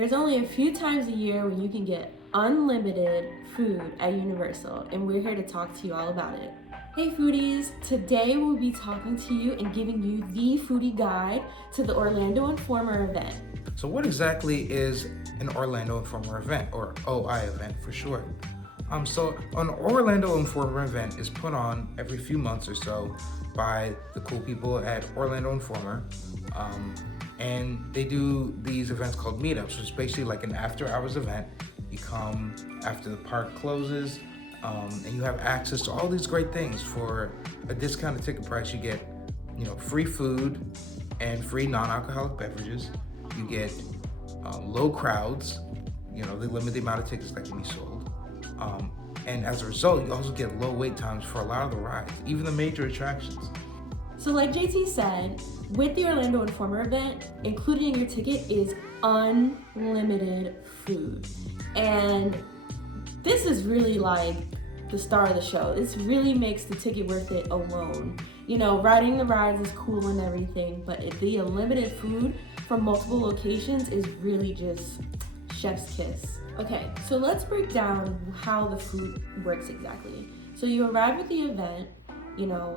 There's only a few times a year when you can get unlimited food at Universal, and we're here to talk to you all about it. Hey foodies, today we'll be talking to you and giving you the foodie guide to the Orlando Informer event. So what exactly is an Orlando Informer event, or OI event for short? So an Orlando Informer event is put on every few months or so by the cool people at Orlando Informer. And they do these events called meetups, which is basically like an after hours event. You come after the park closes, and you have access to all these great things for a discounted ticket price. You get, free food and free non-alcoholic beverages. You get low crowds. They limit the amount of tickets that can be sold. And as a result, you also get low wait times for a lot of the rides, even the major attractions. So like JT said, with the Orlando Informer event, included in your ticket is unlimited food. And this is really like the star of the show. This really makes the ticket worth it alone. Riding the rides is cool and everything, but the unlimited food from multiple locations is really just chef's kiss. Okay, so let's break down how the food works exactly. So you arrive at the event,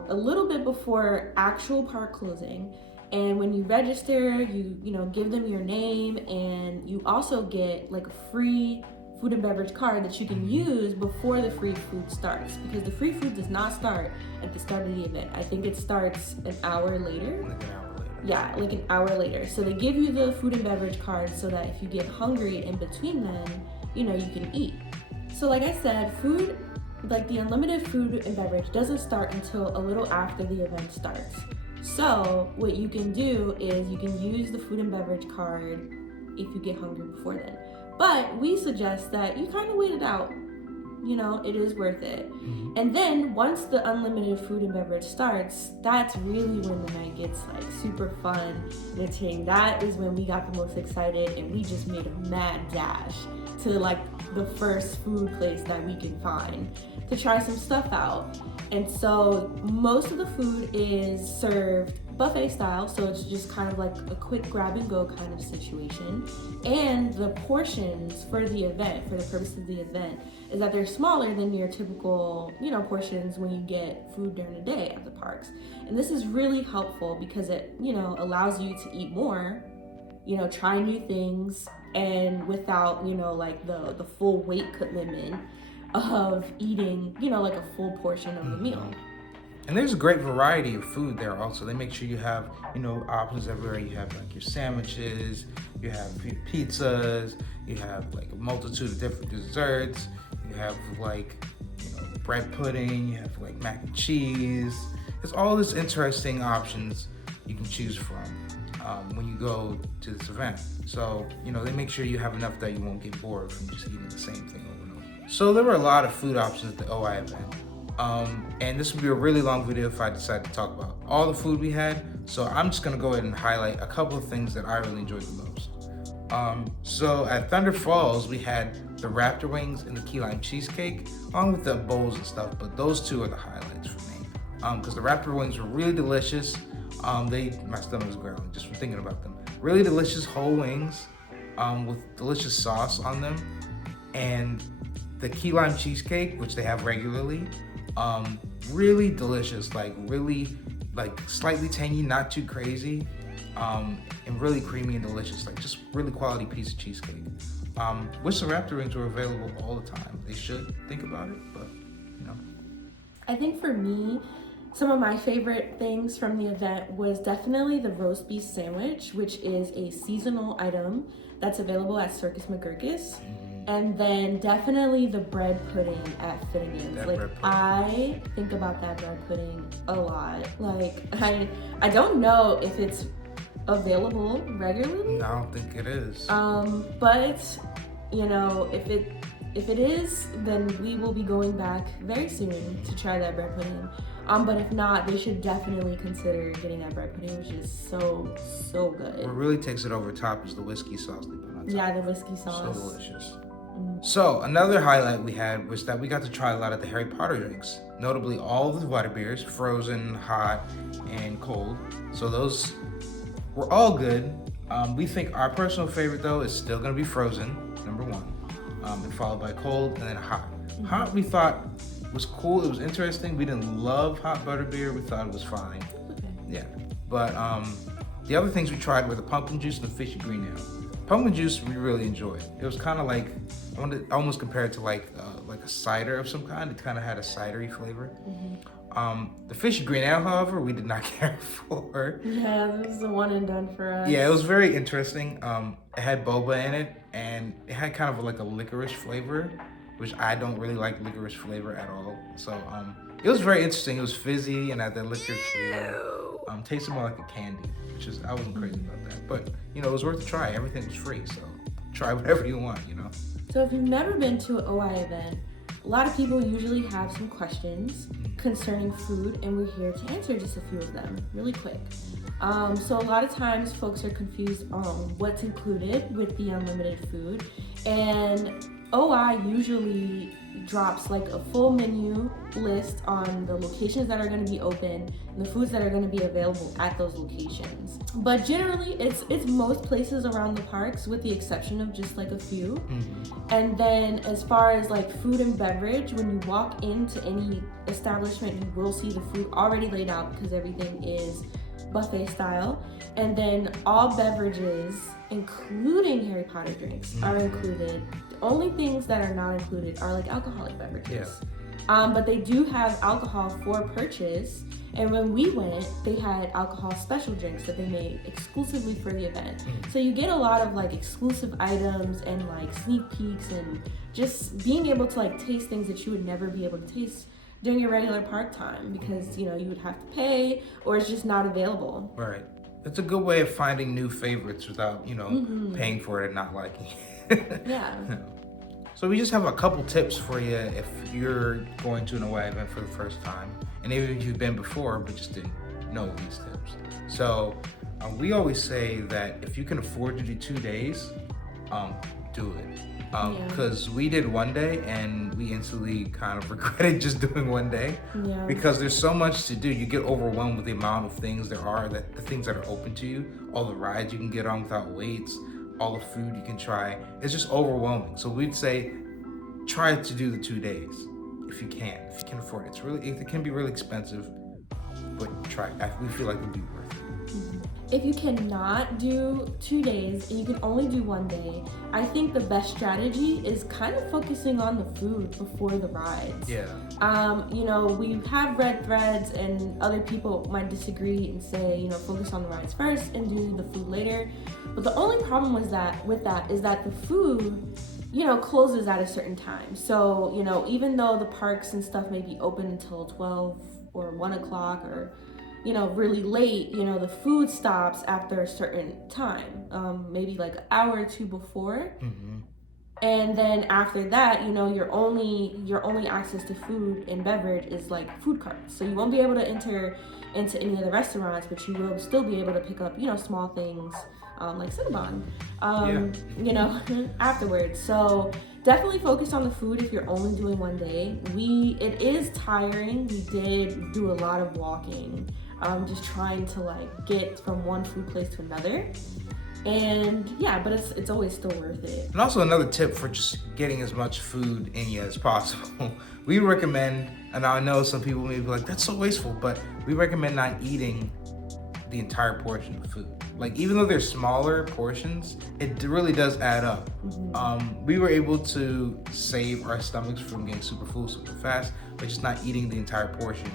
a little bit before actual park closing, and when you register, you give them your name, and you also get like a free food and beverage card that you can use before the free food starts, because the free food does not start at the start of the event. I think it starts an hour later. Like an hour later. Yeah, like an hour later. So they give you the food and beverage card so that if you get hungry in between then, you can eat. So like I said, food, like the unlimited food and beverage doesn't start until a little after the event starts. So what you can do is you can use the food and beverage card if you get hungry before then. But we suggest that you kind of wait it out. It is worth it. Mm-hmm. And then once the unlimited food and beverage starts, that's really when the night gets like super fun, entertaining. That is when we got the most excited, and we just made a mad dash to like the first food place that we can find to try some stuff out. And so most of the food is served buffet style, so it's just kind of like a quick grab and go kind of situation. And the portions for the event, for the purpose of the event, is that they're smaller than your typical, portions when you get food during the day at the parks. And this is really helpful because it, allows you to eat more, try new things, and without, like the full weight commitment of eating, like a full portion of the meal. And there's a great variety of food there also. They make sure you have, options everywhere. You have like your sandwiches, you have pizzas, you have like a multitude of different desserts, you have like, bread pudding, you have like mac and cheese. There's all this interesting options you can choose from when you go to this event. So, they make sure you have enough that you won't get bored from just eating the same thing over and over. So there were a lot of food options at the OI event. And this would be a really long video if I decide to talk about all the food we had. So I'm just gonna go ahead and highlight a couple of things that I really enjoyed the most. So at Thunder Falls, we had the Raptor Wings and the Key Lime Cheesecake, along with the bowls and stuff, but those two are the highlights for me. Because the Raptor Wings were really delicious. My stomach was growling just from thinking about them. Really delicious whole wings with delicious sauce on them. And the Key Lime Cheesecake, which they have regularly, really delicious, really slightly tangy, not too crazy, and really creamy and delicious, just really quality piece of cheesecake. Wish the Raptor Wings were available all the time. They should think about it, but I think for me, some of my favorite things from the event was definitely the roast beef sandwich, which is a seasonal item that's available at Circus McGurkus. And then definitely the bread pudding at Finnegan's. I think about that bread pudding a lot. I don't know if it's available regularly. No, I don't think it is. But if it is, then we will be going back very soon to try that bread pudding. But if not, they should definitely consider getting that bread pudding, which is so good. What really takes it over top is the whiskey sauce they put on top. Yeah, the whiskey sauce. So delicious. So another highlight we had was that we got to try a lot of the Harry Potter drinks, notably all of the water beers, frozen, hot, and cold. So those were all good. We think our personal favorite though is still gonna be frozen, number one, and followed by cold and then hot. Hot we thought was cool. It was interesting. We didn't love hot butterbeer. We thought it was fine. Okay. Yeah, but the other things we tried were the pumpkin juice and the fishy green ale. Pumpkin juice we really enjoyed. It was kind of like I want to almost compare it to like a cider of some kind. It kind of had a cidery flavor. The fishy green ale, however, we did not care for. Yeah, this was a one and done for us. Yeah, it was very interesting. It had boba in it, and it had kind of like a licorice flavor, which I don't really like licorice flavor at all. So it was very interesting. It was fizzy and had that licorice flavor. Tasted more like a candy, which is I wasn't crazy about that. But it was worth a try. Everything was free, so try whatever you want. So if you've never been to an OI event, a lot of people usually have some questions concerning food, and we're here to answer just a few of them really quick. So a lot of times folks are confused on what's included with the unlimited food, and OI usually drops like a full menu list on the locations that are going to be open and the foods that are going to be available at those locations. But generally it's most places around the parks with the exception of just like a few. And then as far as like food and beverage, when you walk into any establishment, you will see the food already laid out because everything is buffet style. And then all beverages, including Harry Potter drinks, are included. The only things that are not included are like alcoholic beverages. But they do have alcohol for purchase. And when we went, they had alcohol special drinks that they made exclusively for the event. So you get a lot of like exclusive items and like sneak peeks and just being able to like taste things that you would never be able to taste during your regular park time because you would have to pay or it's just not available. Right. It's a good way of finding new favorites without paying for it and not liking it. Yeah. So we just have a couple tips for you if you're going to an OI event for the first time, and even if you've been before but just didn't know these tips. So we always say that if you can afford to do 2 days, do it. Because we did one day and we instantly kind of regretted just doing one day because there's so much to do. You get overwhelmed with the amount of things there are, the things that are open to you, all the rides you can get on without waits, all the food you can try. It's just overwhelming. So we'd say try to do the 2 days if you can afford it. It can be really expensive, but try it. We feel like it would be worth it. If you cannot do 2 days and you can only do 1 day, I think the best strategy is kind of focusing on the food before the rides. Yeah. We have read threads and other people might disagree and say, focus on the rides first and do the food later. But the only problem with that is that the food, closes at a certain time. So, even though the parks and stuff may be open until 12 or 1 o'clock or really late, the food stops after a certain time, maybe like an hour or two before. And then after that, your only access to food and beverage is like food carts. So you won't be able to enter into any of the restaurants, but you will still be able to pick up, small things like Cinnabon, afterwards. So definitely focus on the food if you're only doing 1 day. It is tiring. We did do a lot of walking. Just trying to like get from one food place to another, and but it's always still worth it. And also another tip for just getting as much food in you as possible, we recommend, and I know some people may be like, that's so wasteful, but we recommend not eating the entire portion of food. Like even though they're smaller portions, it really does add up. We were able to save our stomachs from getting super full super fast by just not eating the entire portion.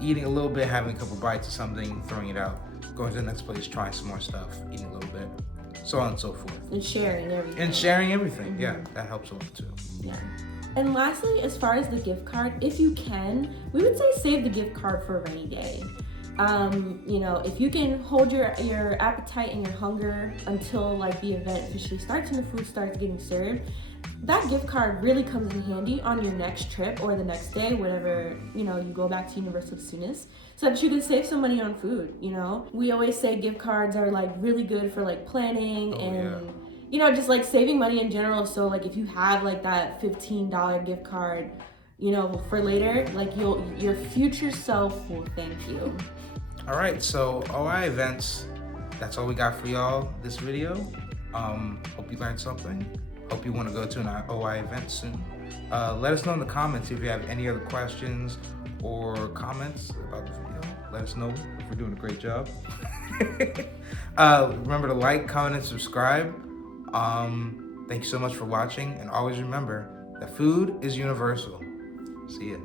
Eating a little bit, having a couple bites of something, throwing it out, going to the next place, trying some more stuff, eating a little bit, so on and so forth. And sharing everything. Yeah, that helps a lot too. Yeah. And lastly, as far as the gift card, if you can, we would say save the gift card for a rainy day. If you can hold your appetite and your hunger until like the event officially starts and the food starts getting served, that gift card really comes in handy on your next trip or the next day, whatever, you go back to Universal as soon as, so that you can save some money on food, We always say gift cards are like really good for like planning just like saving money in general. So like if you have like that $15 gift card, for later, like your future self will thank you. All right, so OI events, that's all we got for y'all this video. Hope you learned something. Hope you want to go to an OI event soon. Let us know in the comments if you have any other questions or comments about the video. Let us know if we're doing a great job. Remember to like, comment, and subscribe. Thank you so much for watching, and always remember that food is universal. See ya.